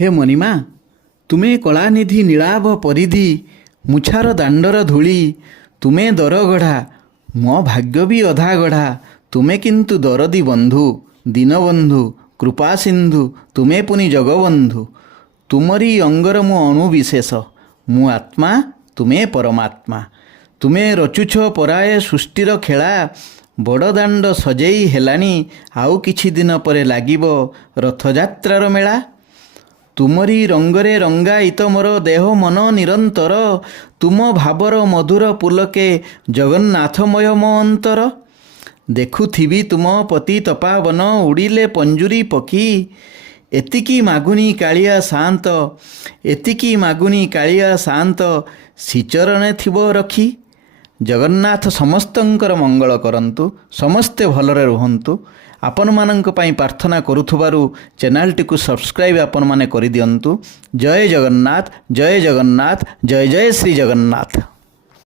ହେ ମଣିମା, ତୁମେ କଳାନିଧି ନୀଳାଭ ପରିଧି, ମୁଛାର ଦାଣ୍ଡର ଧୂଳି, ତୁମେ ଦରଗଢ଼ା, ମୋ ଭାଗ୍ୟ ବି ଅଧା ଗଢ଼ା। ତୁମେ କିନ୍ତୁ ଦରଦି ବନ୍ଧୁ, ଦୀନବନ୍ଧୁ, କୃପାସିନ୍ଧୁ, ତୁମେ ପୁଣି ଜଗବନ୍ଧୁ। ତୁମରି ଅଙ୍ଗର ମୁଁ ଅଣୁବିଶେଷ, ମୁଁ ଆତ୍ମା, ତୁମେ ପରମାତ୍ମା। ତୁମେ ରଚୁଛ ପରାଏ ସୃଷ୍ଟିର ଖେଳା, ବଡ଼ଦାଣ୍ଡ ସଜେଇ ହେଲାଣି, ଆଉ କିଛି ଦିନ ପରେ ଲାଗିବ ରଥଯାତ୍ରାର ମେଳା। ତୁମରି ରଙ୍ଗରେ ରଙ୍ଗାୟିତ ମୋର ଦେହ ମନ ନିରନ୍ତର, ତୁମ ଭାବର ମଧୁର ପୁଲକେ ଜଗନ୍ନାଥମୟ ମୋ ଅନ୍ତର। ଦେଖୁଥିବି ତୁମ ପତିତପାବନ ଉଡ଼ିଲେ ପଞ୍ଜୁରୀ ପକ୍ଷୀ, ଏତିକି ମାଗୁଣି କାଳିଆ ସାନ୍ତ, ଏତିକି ମାଗୁଣି କାଳିଆ ସାନ୍ତ, ଶ୍ରୀଚରଣେ ଥିବ ରଖି। ଜଗନ୍ନାଥ ସମସ୍ତଙ୍କର ମଙ୍ଗଳ କରନ୍ତୁ, ସମସ୍ତେ ଭଲରେ ରୁହନ୍ତୁ। ଆପଣମାନଙ୍କ ପାଇଁ ପ୍ରାର୍ଥନା କରୁଥିବାରୁ ଚ୍ୟାନେଲଟିକୁ ସବସ୍କ୍ରାଇବ୍ ଆପଣମାନେ କରିଦିଅନ୍ତୁ। ଜୟ ଜଗନ୍ନାଥ, ଜୟ ଜଗନ୍ନାଥ, ଜୟ ଜୟ ଶ୍ରୀ ଜଗନ୍ନାଥ।